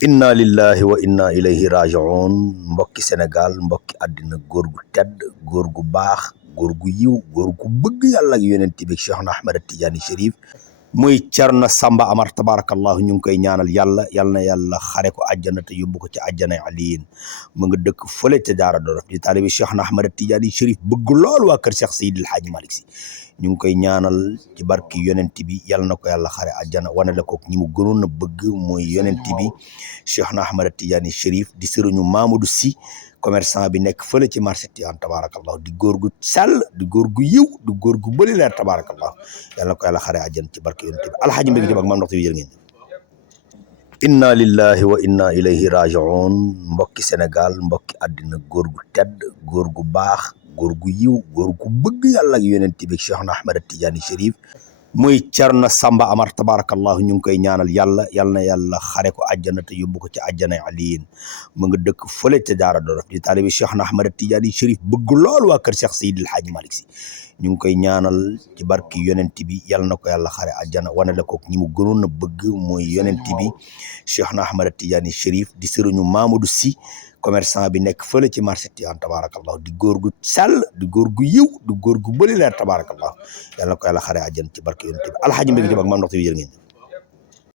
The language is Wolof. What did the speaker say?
inna lillahi wa inna ilayhi raji'un mbokki Sénégal mbokki àddina góor gu tedd góor gu baax góor gu yiw góor gu bëgg yàlla ak yonent bi Cheikh Ahmed Tidiane Chérif muy Thierno Samba Amar tabarakallahu ñu ngi koy ñaanal yàlla yal na yàlla xare ko àjjana te yóbbu ko ci àjjana aliyin mu nga dëkk fële ca Daara Dolof di taalibi Cheikh Ahmed Tidiane Chérif bëgg lool waa kër Cheikh Seydil Hadji Malick Sy ñu ngi koy ñaanal ci barki yonent bi yal na ko yàlla xare àjjana wane la ko ñi mu gënoon a bëgg mooy yonent bi Cheikh Ahmed Tidiane Chérif di sëriñu Mamadou Sy commerçant bi nekk fële ci marché Tidiane tabarakallah di góor gu sell di góor gu yiw di góor gu bëri leer tabarakallah yal na ko yàlla xare àjjana ci barki yonent bi alxaaji mbégi jëm ak maam ndox bi jërë ngeen inna lillahi wa inna ilayhi raji'un mbokki Sénégal mbokki àddina góor gu tedd góor gu baax góor gu yiw góor gu bëgg yàlla ak yonent bi Cheikh Ahmed Tidiane Chérif muy Thierno Samba Amar tabarakallahu ñu ngi koy ñaanal yàlla yal na yàlla xare ko àjjana te yóbbu ko ci àjjana aliyin mu nga dëkk fële ca Daara Dolof di taalibi Cheikh Ahmed Tidiane Chérif bëgg lool waa kër Cheikh Seydil Hadji Malick Sy ñu ngi koy ñaanal ci barki yonent bi yal na ko yàlla xare àjjana wane la ko ñi mu gënoon a bëgg mooy yonent bi Cheikh Ahmed Tidiane Chérif di sëriñu Mamadou Sy commerçant bi nekk fële ci marché Tidiane tabarakallah di góor gu sell di góor gu yiw di góor gu bëri leer tabarakallah yal na ko yàlla xare àjjana ci barki yonent bi alxaaji mbégi jëm ak maam ndox bi jërë ngeen